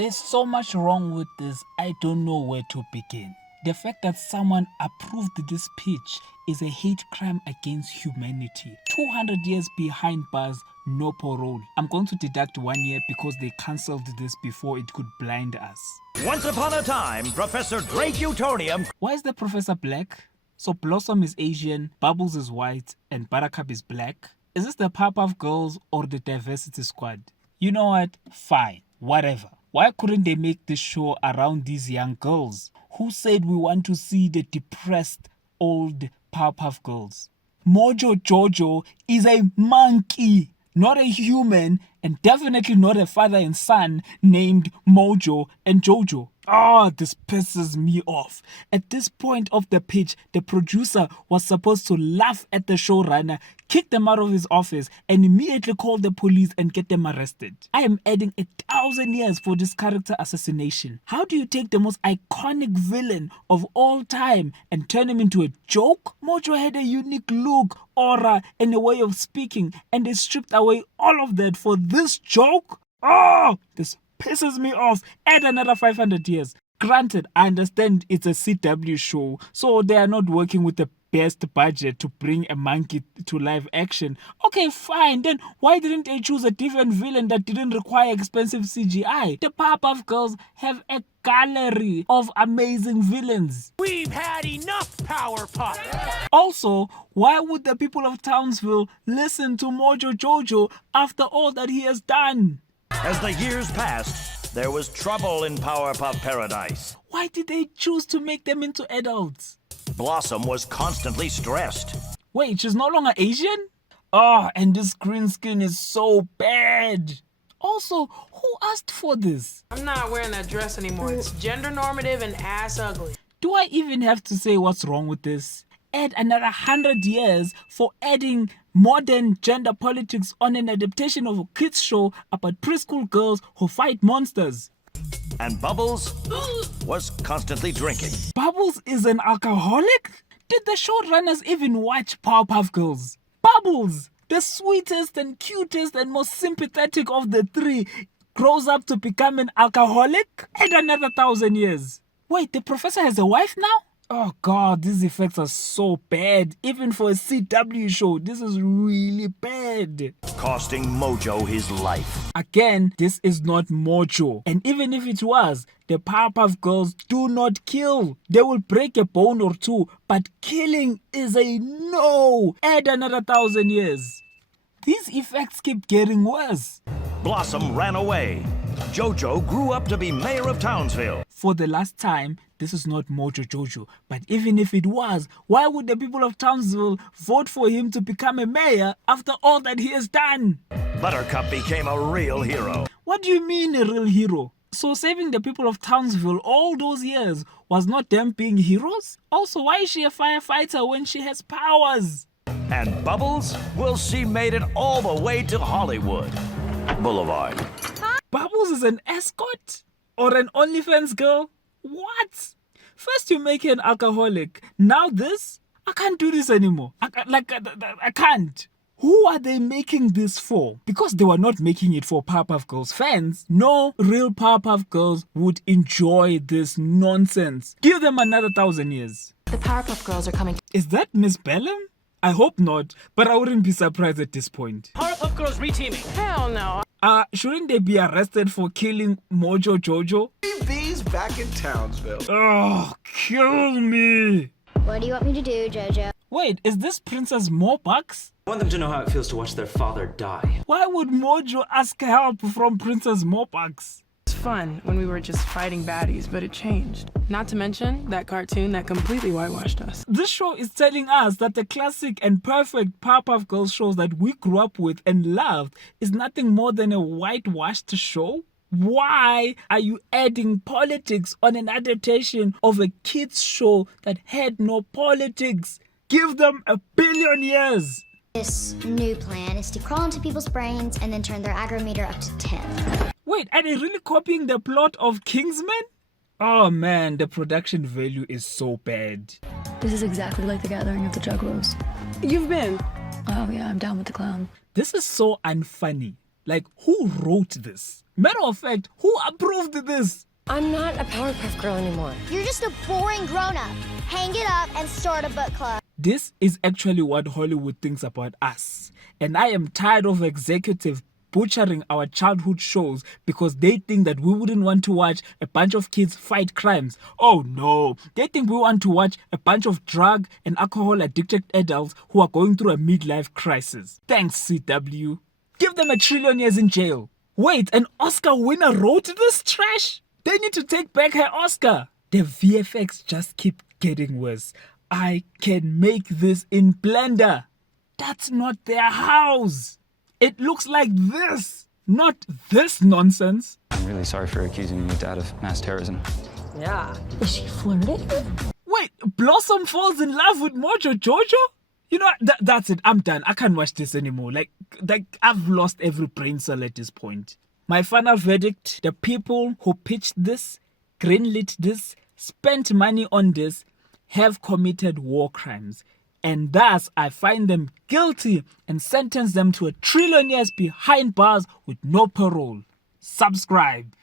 There's so much wrong with this, I don't know where to begin. The fact that someone approved this pitch is a hate crime against humanity. 200 years behind bars, no parole. I'm going to deduct 1 year because they cancelled this before it could blind us. Once upon a time, Professor Drake Utonium... Why is the professor black? So Blossom is Asian, Bubbles is white, and Buttercup is black? Is this the PowerPuff Girls or the Diversity Squad? You know what? Fine. Whatever. Why couldn't they make this show around these young girls? Who said we want to see the depressed old PowerPuff Girls? Mojo Jojo is a monkey, not a human, and definitely not a father and son named Mojo and Jojo. This pisses me off. At this point of the pitch, the producer was supposed to laugh at the showrunner, kick them out of his office, and immediately call the police and get them arrested. I am adding 1,000 years for this character assassination. How do you take the most iconic villain of all time and turn him into a joke? Mojo had a unique look, aura, and a way of speaking, and they stripped away all of that for this joke? This pisses me off. Add another 500 years. Granted, I understand it's a CW show, so they are not working with the best budget to bring a monkey to live action. Okay, fine. Then why didn't they choose a different villain that didn't require expensive CGI? The Powerpuff Girls have a gallery of amazing villains. We've had enough, Powerpuff! Also, why would the people of Townsville listen to Mojo Jojo after all that he has done? As the years passed, there was trouble in Powerpuff Paradise. Why did they choose to make them into adults? Blossom was constantly stressed. Wait, she's no longer Asian? And this green skin is so bad. Also, who asked for this? I'm not wearing that dress anymore. It's gender normative and ass ugly. Do I even have to say what's wrong with this? Add another 100 years for adding modern gender politics on an adaptation of a kids show about preschool girls who fight monsters. And Bubbles was constantly drinking. Bubbles is an alcoholic? Did the showrunners even watch Powerpuff Girls? Bubbles, the sweetest and cutest and most sympathetic of the three, grows up to become an alcoholic? Add another 1,000 years. Wait, the professor has a wife now? Oh god, these effects are so bad. Even for a CW show, this is really bad. Costing Mojo his life. Again, this is not Mojo. And even if it was, the Powerpuff Girls do not kill. They will break a bone or two, but killing is a no. Add another 1,000 years. These effects keep getting worse. Blossom ran away. Jojo grew up to be mayor of Townsville. For the last time, this is not Mojo Jojo, but even if it was, why would the people of Townsville vote for him to become a mayor after all that he has done? Buttercup became a real hero. What do you mean a real hero? So saving the people of Townsville all those years was not them being heroes? Also, why is she a firefighter when she has powers? And Bubbles? Well, she made it all the way to Hollywood Boulevard. Bubbles is an escort? Or an OnlyFans girl? What? First you make her an alcoholic, now this? I can't do this anymore. I can't. Who are they making this for? Because they were not making it for Powerpuff Girls fans. No real Powerpuff Girls would enjoy this nonsense. Give them another 1,000 years. The Powerpuff Girls are coming. Is that Miss Bellum? I hope not, but I wouldn't be surprised at this point. Powerpuff Girls reteaming. Hell no. Shouldn't they be arrested for killing Mojo Jojo? These back in Townsville. Kill me. What do you want me to do, Jojo? Wait, is this Princess Morebucks? I want them to know how it feels to watch their father die. Why would Mojo ask help from Princess Morebucks? It's fun when we were just fighting baddies, but it changed. Not to mention that cartoon that completely whitewashed us. This show is telling us that the classic and perfect Powerpuff Girls shows that we grew up with and loved is nothing more than a whitewashed show? Why are you adding politics on an adaptation of a kids show that had no politics? Give them 1 billion years. This new plan is to crawl into people's brains and then turn their aggrometer up to 10. Wait, are they really copying the plot of Kingsman? Oh man, the production value is so bad. This is exactly like the gathering of the Juggalos. You've been. Oh yeah, I'm down with the clown. This is so unfunny. Like, who wrote this? Matter of fact, who approved this? I'm not a Powerpuff Girl anymore. You're just a boring grown-up. Hang it up and start a book club. This is actually what Hollywood thinks about us. And I am tired of executive butchering our childhood shows because they think that we wouldn't want to watch a bunch of kids fight crimes. Oh no, they think we want to watch a bunch of drug and alcohol addicted adults who are going through a midlife crisis. Thanks, CW. Give them 1 trillion years in jail. Wait, an Oscar winner wrote this trash? They need to take back her Oscar. The VFX just keep getting worse. I can make this in Blender. That's not their house. It looks like this, not this nonsense. I'm really sorry for accusing your dad of mass terrorism. Yeah. Is she flirting? Wait, Blossom falls in love with Mojo Jojo? You know what? That's it. I'm done. I can't watch this anymore. Like I've lost every brain cell at this point. My final verdict, the people who pitched this, greenlit this, spent money on this, have committed war crimes. And thus, I find them guilty and sentence them to 1 trillion years behind bars with no parole. Subscribe.